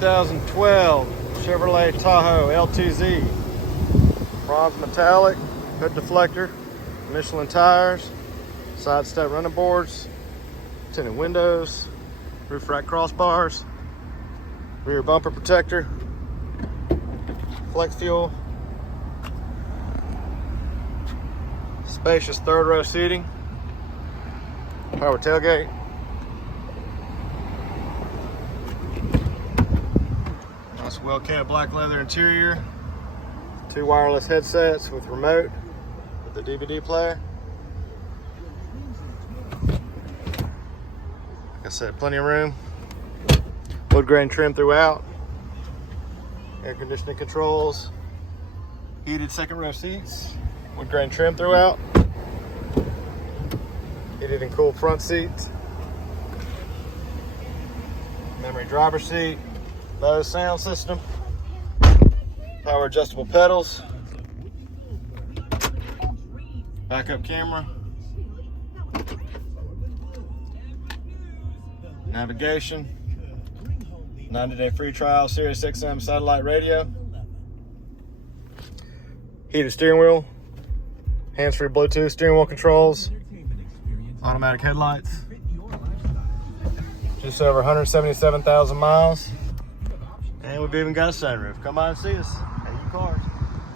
2012 Chevrolet Tahoe LTZ. Bronze metallic, hood deflector, Michelin tires, side step running boards, tinted windows, roof rack crossbars, rear bumper protector, flex fuel, spacious third row seating, power tailgate, nice well kept black leather interior, 2 wireless headsets with remote with the DVD player. Like I said, plenty of room, wood grain trim throughout, air conditioning controls, heated second row seats, wood grain trim throughout, heated and cooled front seats, memory driver seat, Bose sound system, power adjustable pedals, backup camera, navigation, 90-day free trial, Sirius XM satellite radio, heated steering wheel, hands-free Bluetooth steering wheel controls, automatic headlights, just over 177,000 miles, and we've even got a sunroof. Come by and see us at U Cars.